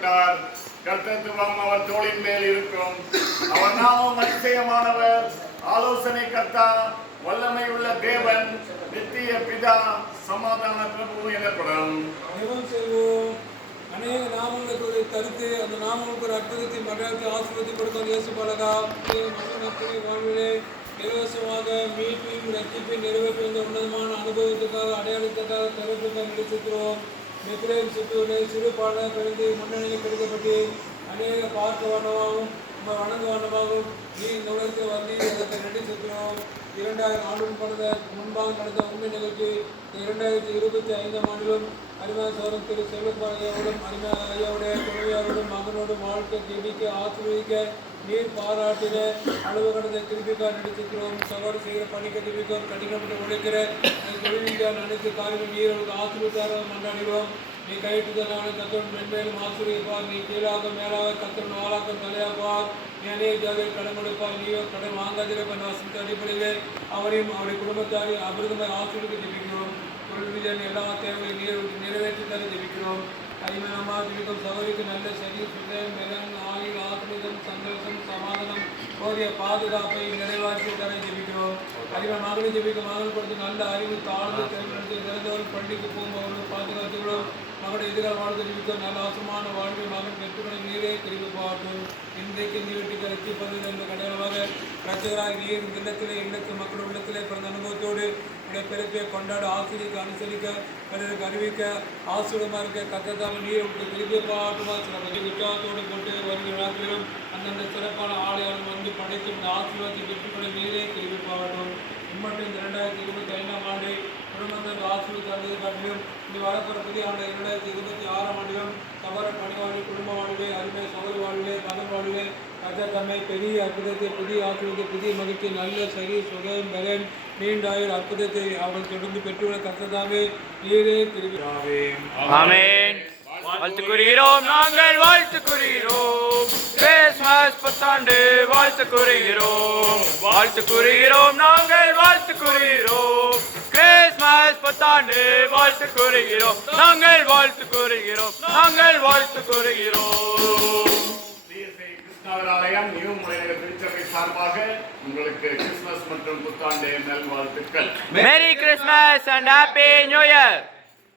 ஏற்பட்டார். கர்த்தத்துவம் அவர் தோளின் மேல் இருக்கும். அவர் நாமம் அதிசயமானவர், ஆலோசனை கர்த்தா, வல்லமை உள்ள தேவன், நித்திய பிதா, சமாதான பிரபு எனப்படும். அநேக நாமங்களுக்கு கருத்து அந்த நாமங்களுக்கு ஒரு அற்புதத்தை மண்டலத்தை ஆசீர்வதித்து கொடுக்கும் இயேசு பாலகா மக்களின் வாழ்விலே இலவசமாக மீட்பையும் ரட்சிப்பையும் நிறைவேற்ற வந்த உன்னதமான அனுபவத்துக்காக அடையாளத்துக்காக தரப்புக்காக நடிச்சிருக்கிறோம். மெத்திரையும் சுற்றூரிலே சிறு பாட பிறந்து முன்னணியில் கிடைக்கப்பட்டு அநேக பார்க்க வண்ணமாகவும் வணங்க வண்ணமாகவும் நீ இந்த உலகத்தில் வந்து அதற்கு நடிச்சிருக்கிறோம். 2000 ஆண்டுகள் முன்பாக நடந்த உண்மை நிகழ்ச்சி 2025 ஆண்டிலும் அருமையான சோதரம் திரு செல்வப்பாளையோடும் அருமையான ஐயாவுடைய துணைவியாரோடும் மகனோடும் வாழ்க்கை ஜெபிக்க ஆசீர்வதிக்க நீர் பாராட்டின அளவு கடந்த திருப்பிக்கார் நடிச்சிருக்கிறோம். சவாரி செய்கிற பணிக்க திருப்பிக்கோம் கடினப்பட்டு உழைக்கிற தொழில்விக்கார் நினைத்து காரியம் நீர்களுக்கு ஆசீர்வித்தாரம் மன்றாடுகிறோம். நீ கையிட்டுதலான கத்தோடு மென்மேலும் ஆசிரியப்பார். நீ கீழாக மேலாக கத்தோடு நாளாக்கம் தலையாப்பார். நீ அநேக ஜாதியில் கடன் கொடுப்பார். நீயோ கடன் வாங்காதிருப்ப வாசித்த அடிப்படையிலே அவரையும் அவருடைய குடும்பத்தாரையும் அபிரதமாய் ஆசிரியருக்கு ஜெபிக்கிறோம். பொருள் எல்லா தேவைகளையும் நிறைவேற்றி தர ஜெபிக்கிறோம். அடிமனமாக ஜெபிக்கும் சகோதரிக்கு நல்ல சரி சுதம் பலன் ஆயுள் ஆத்மீகம் சந்தோஷம் சமாதானம் போதிய பாதுகாப்பை நிறைவாற்றி தர ஜெபிக்கிறோம். அடிமை மகளை ஜெபிக்க மகள் கொடுத்து நல்ல அறிவு தாழ்ந்து தேர்ந்தெடுத்து இறந்தவர்கள் பள்ளிக்கு போகும்போது பாதுகாத்துக்கிறோம். மகளுடைய எதிராக வாழ்க்கை ஜெபிக்கும் நல்ல ஆசமான வாழ்வை மகன் பெற்றுக்கொள்ள நீரே திரும்பி பார்க்கும். இன்றைக்கு நீட்டிக்க ரட்சிப்பது என்ற கடையாளமாக ரட்சகராக நீர் இல்லத்திலே இல்லத்து மக்கள் உள்ளத்திலே பிறந்த அனுபவத்தோடு உடைய பிறப்பை கொண்டாட ஆசிரியருக்கு அனுசரிக்க பிறருக்கு அறிவிக்க ஆசீர்வாதமாக இருக்க கத்தத்தால் நீர் உங்களுக்கு திருப்பி பாட்டுமா சில கொஞ்சம் உற்சாகத்தோடு போட்டு வருகிற நாட்களிலும் அந்தந்த சிறப்பான ஆலயம் வந்து படைத்து இந்த ஆசீர்வாதத்தை பெற்றுக்கொள்ள நீரே திருப்பி பாட்டும். இம்மட்டும் இந்த 2025 ஆண்டு குடும்பங்கள் ஆசீர்வாதத்தை காட்டிலும் இந்த வரப்போற புதிய ஆண்டு 2026 ஆண்டிலும் தவற பணி வாழ்வு குடும்ப வாழ்வே அருமை சகோதர வாழ்வே மகன் வாழ்வே கத்தத்தம்மை பெரிய அற்புதத்தை புதிய ஆசீர்வாதத்தை புதிய மகிழ்ச்சி நல்ல சரி சுகம் பலன் நீண்டாயுள் அற்புதத்தை அவள் தொடர்ந்து பெற்றுள்ள கத்ததாவே நீரே திருவிழாவே. ஆமென். வாழ்த்து கூறுகிறோம், நாங்கள் வாழ்த்து கூறுகிறோம். கிறிஸ்மஸ் புத்தாண்டு வாழ்த்து கூறுகிறோம். வாழ்த்து கூறுகிறோம், நாங்கள் வாழ்த்து கூறுகிறோம். கிறிஸ்மஸ் புத்தாண்டு வாழ்த்து கூறுகிறோம். நாங்கள் வாழ்த்து கூறுகிறோம். நாங்கள் வாழ்த்து கூறுகிறோம். ஆலயம் நியூ மலைநகர் திருச்சபை சார்பாக உங்களுக்கு கிறிஸ்துமஸ் மற்றும் புத்தாண்டு நல்வாழ்த்துக்கள். Merry Christmas and happy new year.